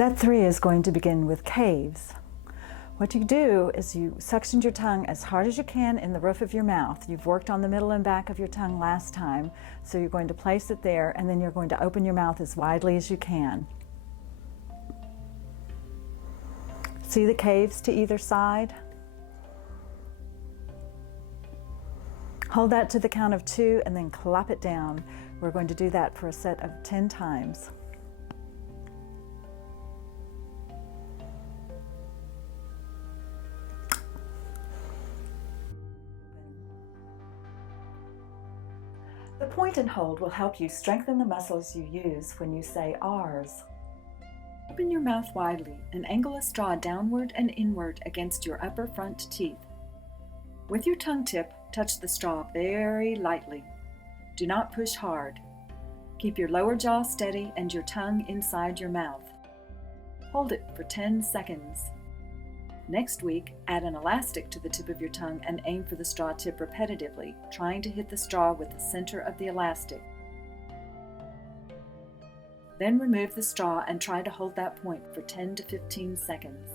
Set 3 is going to begin with caves. What you do is you suction your tongue as hard as you can in the roof of your mouth. You've worked on the middle and back of your tongue last time, so you're going to place it there, and then you're going to open your mouth as widely as you can. See the caves to either side? Hold that to the count of 2 and then clap it down. We're going to do that for a set of 10 times. The point and hold will help you strengthen the muscles you use when you say R's. Open your mouth widely and angle a straw downward and inward against your upper front teeth. With your tongue tip, touch the straw very lightly. Do not push hard. Keep your lower jaw steady and your tongue inside your mouth. Hold it for 10 seconds. Next week, add an elastic to the tip of your tongue and aim for the straw tip repetitively, trying to hit the straw with the center of the elastic. Then remove the straw and try to hold that point for 10 to 15 seconds.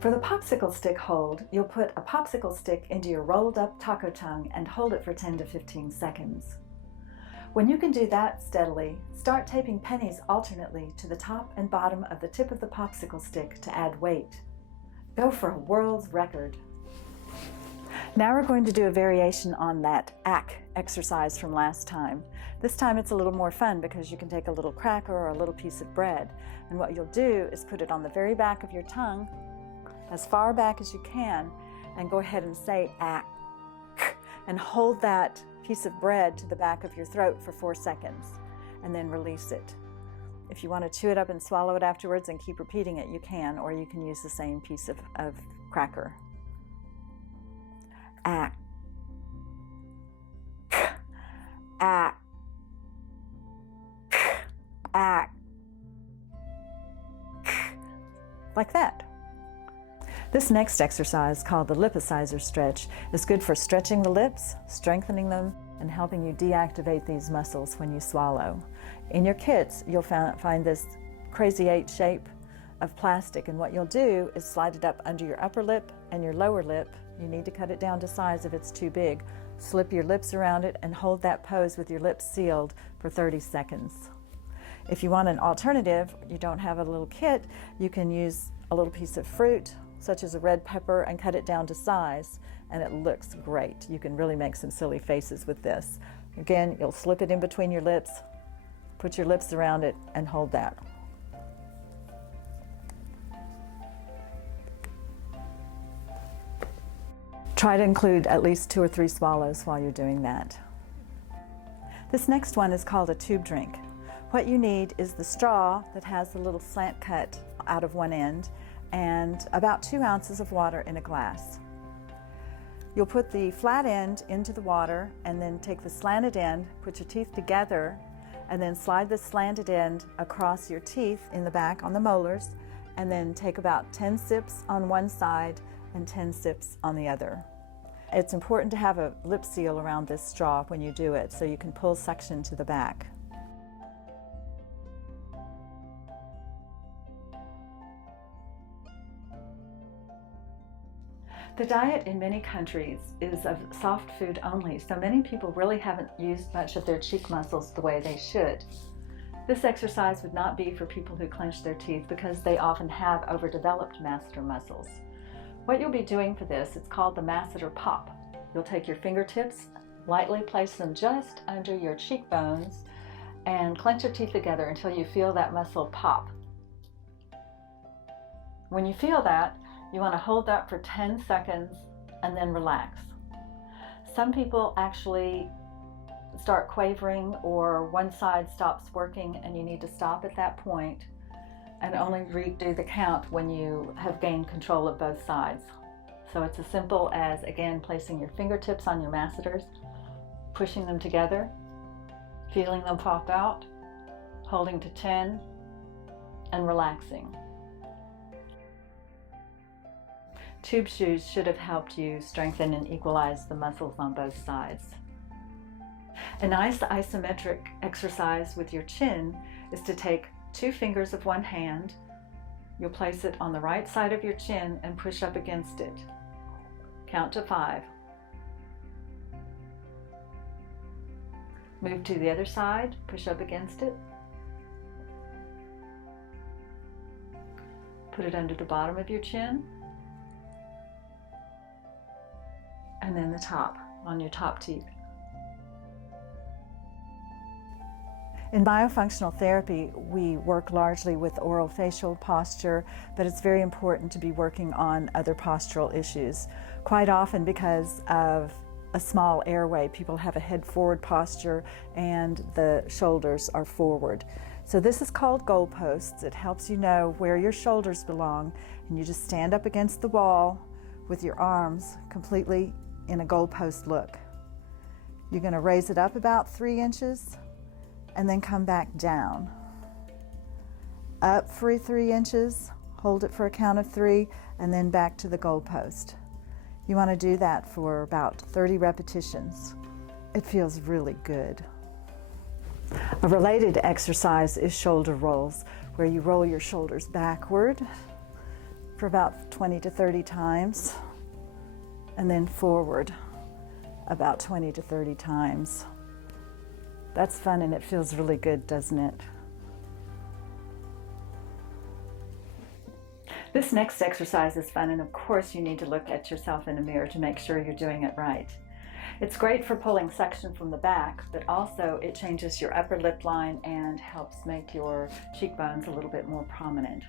For the popsicle stick hold, you'll put a popsicle stick into your rolled up taco tongue and hold it for 10 to 15 seconds. When you can do that steadily, start taping pennies alternately to the top and bottom of the tip of the popsicle stick to add weight. Go for a world's record. Now we're going to do a variation on that ACK exercise from last time. This time it's a little more fun because you can take a little cracker or a little piece of bread, and what you'll do is put it on the very back of your tongue, as far back as you can, and go ahead and say ACK, and hold that piece of bread to the back of your throat for 4 seconds, and then release it. If you want to chew it up and swallow it afterwards and keep repeating it, you can, or you can use the same piece of cracker. Ack, ack, ack, like that. This next exercise, called the lipicizer stretch, is good for stretching the lips, strengthening them, and helping you deactivate these muscles when you swallow. In your kits, you'll find this crazy 8 shape of plastic, and what you'll do is slide it up under your upper lip and your lower lip. You need to cut it down to size if it's too big. Slip your lips around it and hold that pose with your lips sealed for 30 seconds. If you want an alternative, you don't have a little kit, you can use a little piece of fruit, such as a red pepper, and cut it down to size, and it looks great. You can really make some silly faces with this. Again, you'll slip it in between your lips, put your lips around it, and hold that. Try to include at least 2 or 3 swallows while you're doing that. This next one is called a tube drink. What you need is the straw that has the little slant cut out of one end, and about 2 ounces of water in a glass. You'll put the flat end into the water and then take the slanted end, put your teeth together, and then slide the slanted end across your teeth in the back on the molars, and then take about 10 sips on one side and 10 sips on the other. It's important to have a lip seal around this straw when you do it so you can pull suction to the back. The diet in many countries is of soft food only, so many people really haven't used much of their cheek muscles the way they should. This exercise would not be for people who clench their teeth because they often have overdeveloped masseter muscles. What you'll be doing for this, it's called the masseter pop. You'll take your fingertips, lightly place them just under your cheekbones, and clench your teeth together until you feel that muscle pop. When you feel that, you want to hold that for 10 seconds and then relax. Some people actually start quavering, or one side stops working and you need to stop at that point and only redo the count when you have gained control of both sides. So it's as simple as, again, placing your fingertips on your masseters, pushing them together, feeling them pop out, holding to 10, and relaxing. Tube shoes should have helped you strengthen and equalize the muscles on both sides. A nice isometric exercise with your chin is to take 2 fingers of one hand. You'll place it on the right side of your chin and push up against it. Count to 5. Move to the other side, push up against it. Put it under the bottom of your chin. And then the top, on your top teeth. In myofunctional therapy, we work largely with orofacial posture, but it's very important to be working on other postural issues. Quite often, because of a small airway, people have a head forward posture and the shoulders are forward. So this is called goalposts. It helps you know where your shoulders belong, and you just stand up against the wall with your arms completely in a goalpost look. You're going to raise it up about 3 inches and then come back down. Up for 3 inches, hold it for a count of 3, and then back to the goalpost. You want to do that for about 30 repetitions. It feels really good. A related exercise is shoulder rolls, where you roll your shoulders backward for about 20 to 30 times, and then forward about 20 to 30 times. That's fun and it feels really good, doesn't it? This next exercise is fun, and of course you need to look at yourself in a mirror to make sure you're doing it right. It's great for pulling suction from the back, but also it changes your upper lip line and helps make your cheekbones a little bit more prominent.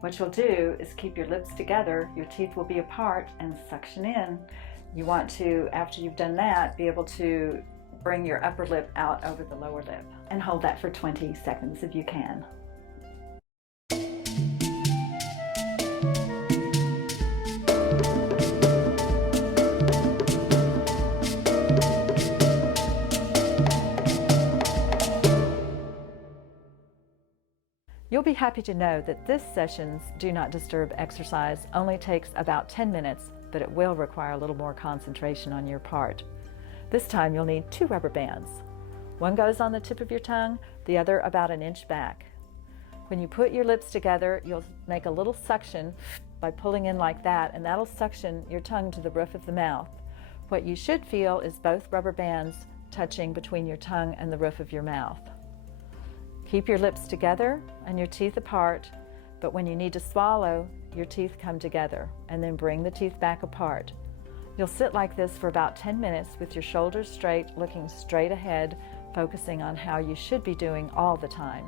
What you'll do is keep your lips together, your teeth will be apart, and suction in. You want to, after you've done that, be able to bring your upper lip out over the lower lip and hold that for 20 seconds if you can. You'll be happy to know that this session's Do Not Disturb exercise only takes about 10 minutes, but it will require a little more concentration on your part. This time you'll need 2 rubber bands. One goes on the tip of your tongue, the other about 1 inch back. When you put your lips together, you'll make a little suction by pulling in like that, and that'll suction your tongue to the roof of the mouth. What you should feel is both rubber bands touching between your tongue and the roof of your mouth. Keep your lips together and your teeth apart, but when you need to swallow, your teeth come together, and then bring the teeth back apart. You'll sit like this for about 10 minutes with your shoulders straight, looking straight ahead, focusing on how you should be doing all the time.